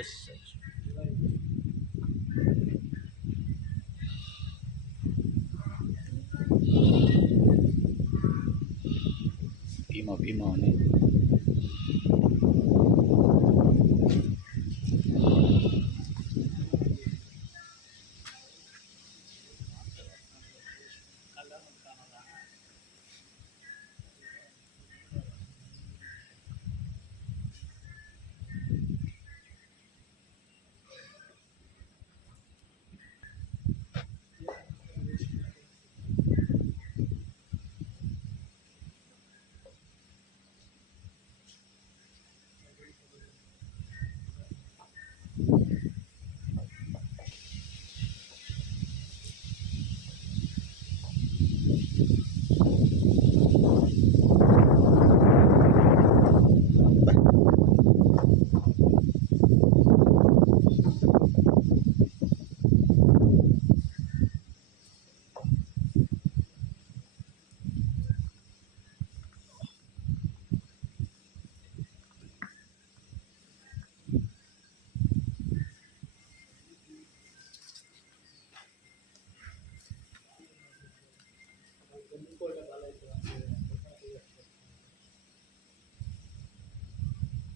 S. Bhima Bhima ಅವನೇ.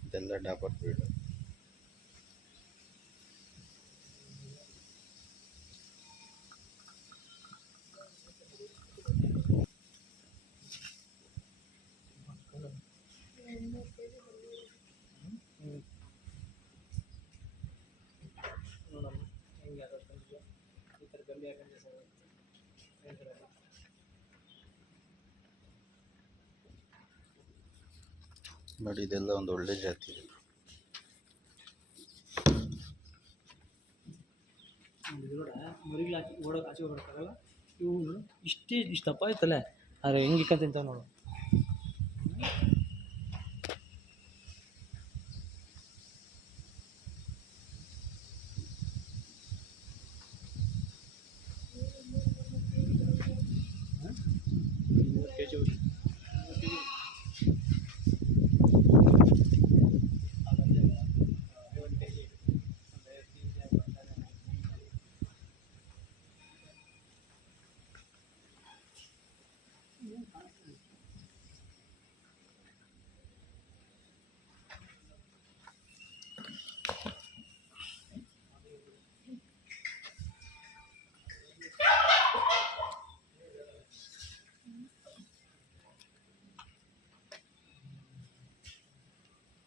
ಇದೆಲ್ಲ Dabur bread. But ಇದೆಲ್ಲ ಒಂದು ಒಳ್ಳೆ ಜಾತಿ ಇದೆ. ಮರಿಗಳು ಹಾಕಿ ಓಡೋಕೆ ಆಚೆ ಓಡೋಕ್ಕಾಗಲ್ಲ. ಇವು ಇಷ್ಟು ದಪ್ಪ ಆಯ್ತಲ್ಲ, ಆದರೆ ಹೆಂಗೆ ಇಕ್ಕಂತ ನೋಡು.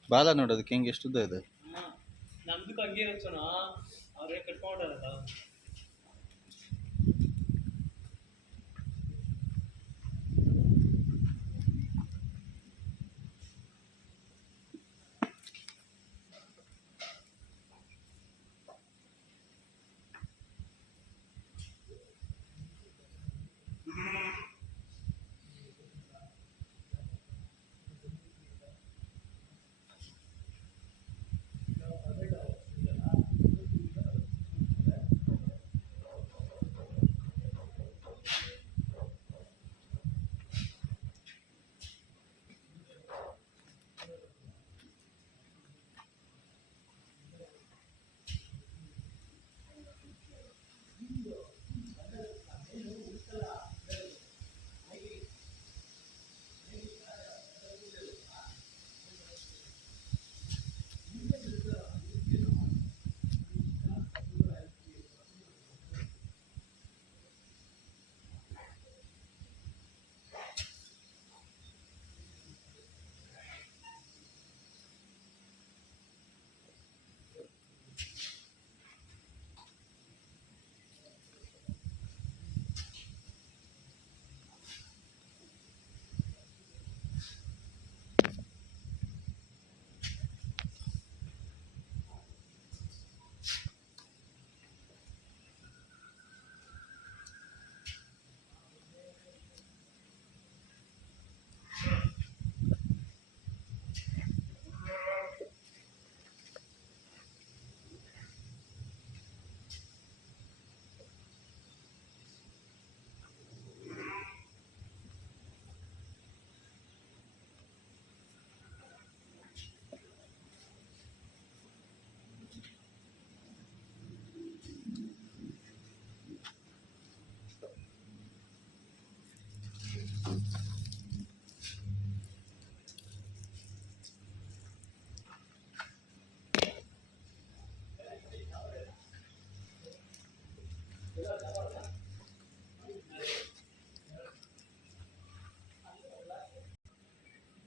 ಬಾಲ ನೋಡೋದಕ್ಕೆ ಹೆಂಗೆ ಎಷ್ಟು ಉದ್ದ ಇದೆ. ನಮ್ದಕ್ಕೆ ಹಂಗೆ ಇರೋಣ, ಅವ್ರೇ ಕಟ್ಕೊಂಡಾರಲ್ಲ.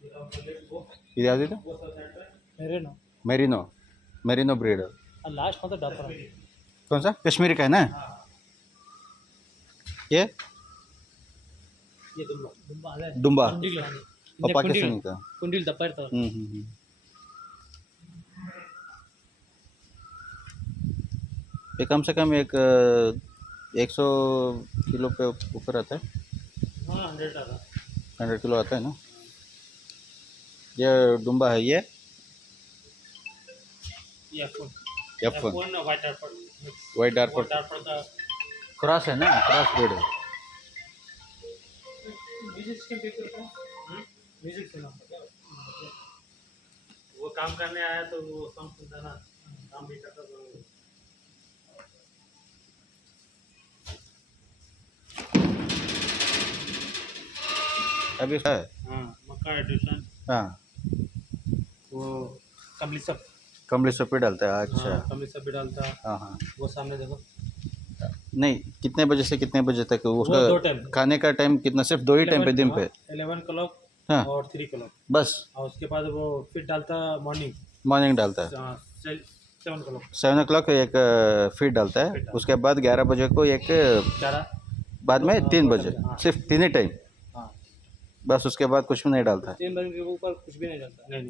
ಇದು ಯಾವುದಿದು? Merino merino, merino breed. Last मतलब डापर कौन सा? कश्मीरी का है ना ये? ये दुम्बा दुम्बा अले दुम्बा कुंडील और पाकिस्तानी का। कुंडील दप्ಪ ಇರ್ತಾವ हम्म। ये कम से कम एक 100 किलो पे ऊपर आता है। हां 100 आता 100 किलो आता है ना। ये डुम्बा है ये F1 F1 व्हाइट डार्पर वाइट डार्पर डार्पर का क्रॉस है ना, क्रॉस ब्रीड है। म्यूजिक के पेपर का म्यूजिक सुना वो काम करने आया तो वो सॉन्ग सुनता ना काम भी करता तो अभी है। हाँ मक्का एडिशन हाँ वो कमली सब कमली सपी डालता है। अच्छा हाँ कमली सब भी डालता है हाँ हाँ। वो सामने देखो नहीं, कितने बजे से कितने बजे तक वो उसका 2 टाइम खाने का टाइम कितना? सिर्फ 2 ही टाइम पे दिन पे? 11 क्लॉक हाँ और 3 क्लॉक बस। और उसके बाद वो फिर डालता मॉर्निंग मॉर्निंग डालता है 7 क्लॉक 7 o'clock एक फीड डालता है। उसके बाद 11 बजे को एक, 11 बाद में 3 बजे। हाँ। सिर्फ 3 ही टाइम हाँ बस, उसके बाद कुछ भी नहीं डालता है। 3 बजे के ऊपर कुछ भी नहीं डालता नहीं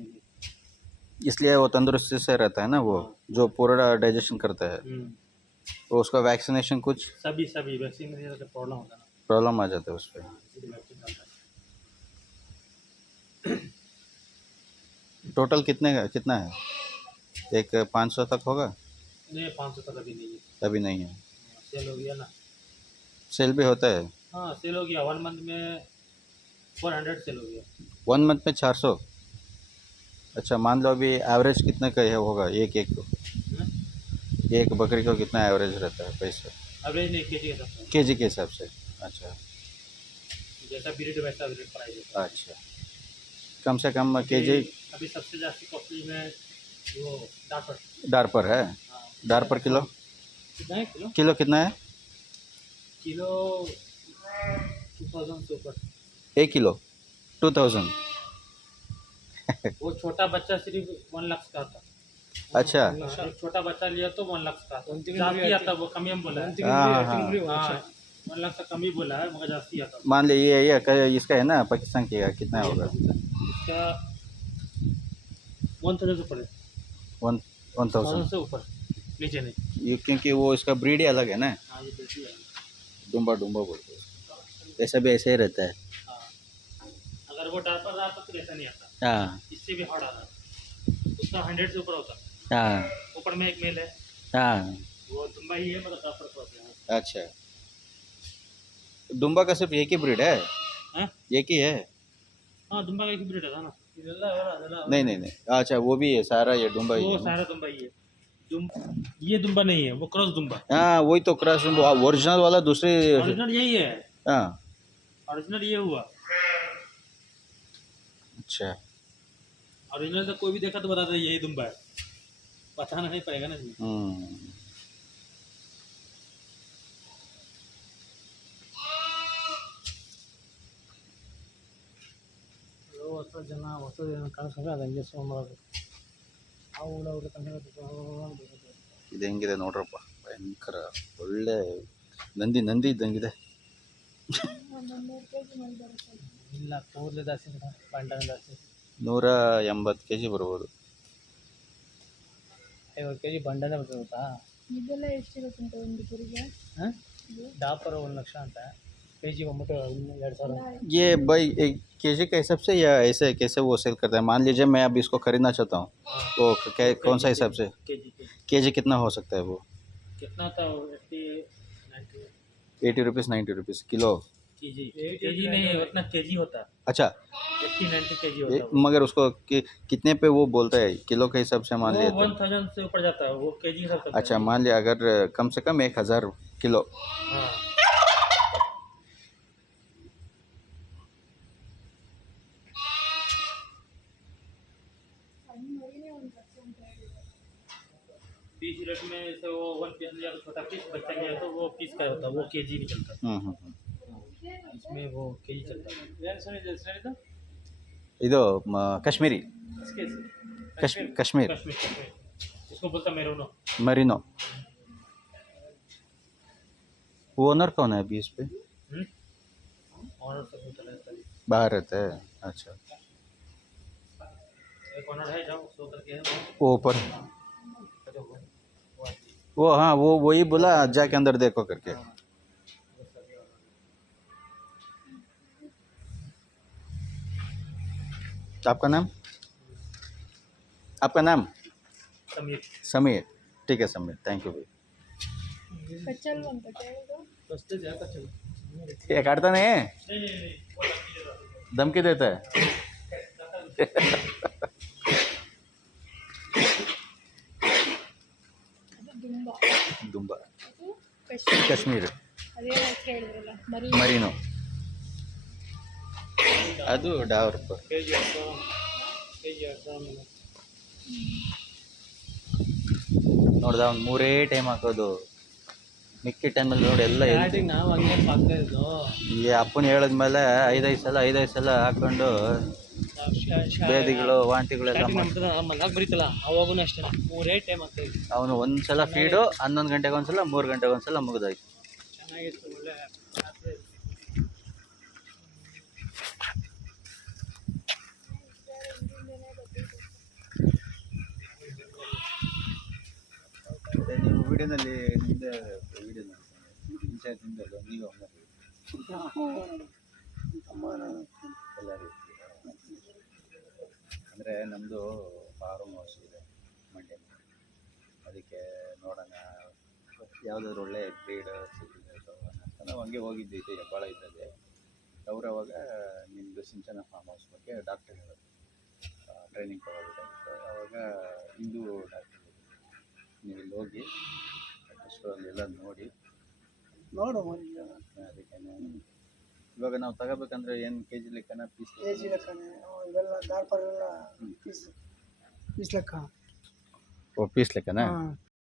इसलिए वो तंदुरुस्ती से रहता है ना, वो जो पूरा डाइजेशन करता है। वो उसका वैक्सीनेशन कुछ सभी वैक्सीन में जैसे प्रॉब्लम होता है ना प्रॉब्लम आ जाता है उस पर। इसीलिए वैक्सीन डालता है टोटल कितना है? एक 500 तक होगा? नहीं 500 तक अभी नहीं है अभी नहीं है। सेल हो गया ना सेल भी होता है? हाँ सेल हो गया 1 मंथ में 400 सेल हो गया 1 मंथ में 400? अच्छा, मान लो अभी एवरेज कितने का है होगा एक को? एक बकरी को कितना एवरेज रहता है पैसा? एवरेज नहीं केजी के हिसाब से केजी के हिसाब से? अच्छा जैसा ब्रीड वैसा ब्रीड प्राइस है अच्छा। कम से कम केजी? अभी सबसे ज़्यादा कॉस्टली में वो डार्पर डार्पर है। हाँ डार्पर किलो कितना है किलो किलो कितना है? किलो 2000 से ऊपर 1 किलो 2000? वो छोटा बच्चा सिर्फ 1 लाख का था अच्छा एक छोटा बच्चा लिया तो 1 लाख का जास्ती आता वो कम ही हम बोला है हाँ हाँ। 1 लाख से कम ही बोला है मगर जास्ती आता मान लीजिए ये इसका है ना, पाकिस्तान की का कितना होगा? इसका 1000 से ऊपर है 1000 से ऊपर नीचे नहीं ये, क्योंकि वो इसका ब्रीड ही अलग है ना। हाँ ये बेटी है डुम्बा बोलते हैं। ऐसा भी ऐसे ही रहता है। हाँ अगर वो डार्पर रहा तो फिर ऐसा नहीं आता हाँ इससे भी हार्ड आता उसका 100 से ऊपर होता हाँ ऊपर में एक मेल है हाँ। वो दुम्बा ही है मतलब डार्पर क्रॉस है अच्छा, डुम्बा का सिर्फ एक ही ब्रीड है? हाँ एक ही है? हाँ दुम्बा का एक ब्रीड है ना नहीं अच्छा, वो भी है सारा, ये डुम्बा ही वो है ना? सारा दुम्बा ही है ये दुम्बा नहीं है वो क्रॉस दुम्बा हाँ वही तो क्रॉस डुम्बा। ओरिजिनल वाला दूसरी। ओरिजिनल यही है हाँ ओरिजिनल ये हुआ अच्छा। ओरिजिनल तो कोई भी देखा तो बताता है यही दुम्बा है बताना नहीं पड़ेगा ना जी ಹೊಸ ಜನ ಕಾಣಿಸ್ಕೊಂಡ್ರೆ ಅದು ಹಂಗೆ ಸೋಮವಾರ ಅವು ಅವ್ರ ಇದು ಹೆಂಗಿದೆ ನೋಡ್ರಪ್ಪ, ಭಯಂಕರ ಒಳ್ಳೆ ನಂದಿ ಇದ್ದಂಗಿದೆ. ಇಲ್ಲ ಕೂದಲು ಜಾಸ್ತಿ ಬಂಡನ ಜಾಸ್ತಿ 180 kg ಬರ್ಬೋದು. 50 kg ಬಂಡನೇ ಬರ್ತದೆ ಗೊತ್ತಾ? ಇದೆಲ್ಲ ಎಷ್ಟಿರುತ್ತೆ ಒಂದು ಕುರಿಗೆ? ಹಾಂ ಡಾಪರ್ 1 ಲಕ್ಷ ಅಂತ केजी ಬಂದ್ಬಿಟ್ಟು 2000 ये भाई केजी के हिसाब से या ऐसे कैसे वो सेल करता है? मान लीजिए मैं अब इसको खरीदना चाहता हूँ तो कौन सा हिसाब से केजी कितना हो सकता है? वो कितना था 80 रुपीज़ 90 रुपीज़ किलो? केजी नहीं उतना केजी होता अच्छा 80-90 केजी होता है मगर उसको कितने पे वो बोलता है? किलो के हिसाब से मान लिया तो 1000 से ऊपर जाता है वो केजी हिसाब से। अच्छा मान लिया अगर कम से कम 1000 किलो। हाँ पीस रेट में से वो 1 पीस लिया तो छोटा पीस बच्चा लिया तो वो पीस का होता है वो केजी निकलता है इसमें वो केजी चलता है तो ಇದು ಕಾಶ್ಮೀರಿ इसके काश्मीर कश्मीर इसको बोलता मेरूनो मरीनो ओनर कौन है अभी इस पे ऑनर सब होता है बाहर रहते हैं अच्छा एक ऑनर है जाओ सो करके है वो ऊपर वो हाँ वो वही बोला जाके अंदर देखो करके आपका नाम आपका नाम समीर समीर ठीक है समीर थैंक यू भाई कच्चल बनता क्या है वो? बसते जाता चलो ये काटता नहीं है नहीं वो लड़की दे रहा है धमकी देता है ಅದು ದುಂಬ दुम्बा ಅದು ಕಾಶ್ಮೀರ ಕಾಶ್ಮೀರ ಅದೇ ಹೆಸರು ಹೇಳಿದ್ರಲ್ಲ ಮರಿ ಮರೀನೋ ಅದು ಡಾವರ್ಪ केजी आता ನೋಡ್ದ ಅವ್ನು ಮೂರೇ ಟೈಮ್ ಹಾಕೋದು ಮಿಕ್ಕಿ ಟೈಮಲ್ಲಿ ನೋಡಿ ಎಲ್ಲ ಸ್ಟಾರ್ಟಿಂಗ್ ನಾವು ಹಂಗೆ ಪಾಕ್ತಾ ಇದ್ದು ಈ ಅಪ್ಪನ ಹೇಳಿದ್ಮೇಲೆ ಐದೈದು ಸಲ ಹಾಕೊಂಡು ಬೇದಿಗಳು ವಾಂತಿಗಳೆಲ್ಲ ಸ್ಟಾರ್ಟಿಂಗ್ ನಮ್ಮ ಮನಾಗ ಬರೀತಲ್ಲ ಅವಾಗೂ ಅಷ್ಟೇ ಮೂರೇ ಟೈಮ್ ಆಗ್ತಾ ಇತ್ತು ಅವನು ಒಂದ್ಸಲ ಫೀಡು 11 ಗಂಟೆಗೆ ಒಂದ್ಸಲ 3 ಗಂಟೆಗೆ ಒಂದ್ಸಲ ಮುಗಿದೋಯ್ತು ಚೆನ್ನಾಗಿತ್ತು ಒಳ್ಳೆ ರಾತ್ರಿ ಮತ್ತೆ ನೀವು ವಿಡಿಯೋನಲ್ಲಿ ನಿಮ್ಮದೇ ವಿಡಿಯೋ ಪಂಚಾಯತ್ ನಿಮ್ಮದಲ್ಲ ನೀವು ಎಲ್ಲರೂ ಅಂದರೆ ನಮ್ಮದು ಫಾರ್ಮ್ ಹೌಸ್ ಇದೆ ಮಂಡ್ಯ ಅದಕ್ಕೆ ನೋಡೋಣ ಯಾವುದಾದ್ರು ಒಳ್ಳೆ ಬ್ರೀಡ್ ಸಿಕ್ಕಿದೆ ತಗೋಣ ಅಂತ ನಾವು ಹಂಗೆ ಹೋಗಿದ್ವಿ ಇದು ಹೆಬ್ಬಾಳ ಇದ್ದಲ್ಲಿ ಅವ್ರು ಅವಾಗ ನಿಮ್ಮದು ಸಿಂಚನ ಫಾರ್ಮ್ ಹೌಸ್ ಬಗ್ಗೆ ಡಾಕ್ಟರ್ ಹೇಳೋದು ಟ್ರೈನಿಂಗ್ ತಗೋಬೇಕಾಗಿತ್ತು ಅವಾಗ ಹಿಂದೂ ಡಾಕ್ಟರ್ ನೀವು ಇಲ್ಲಿ ಹೋಗಿ ಅಷ್ಟು ಅಲ್ಲೆಲ್ಲ ನೋಡಿ ನೋಡು ಅದಕ್ಕೆ ಇವಾಗ ನಾವು ತಗೋಬೇಕಂದ್ರೆ ಏನು ಕೆ ಜಿ ಲೆಕ್ಕನ ಪೀಸ್ ಕೆ ಜಿ ಲೆಕ್ಕನೇ ಇವೆಲ್ಲ ದಾರ್ಪರೆಲ್ಲ ಪೀಸ್ ಲೆಕ್ಕ ಓ ಪೀಸ್ ಲೆಕ್ಕನಾ ಹಾಂ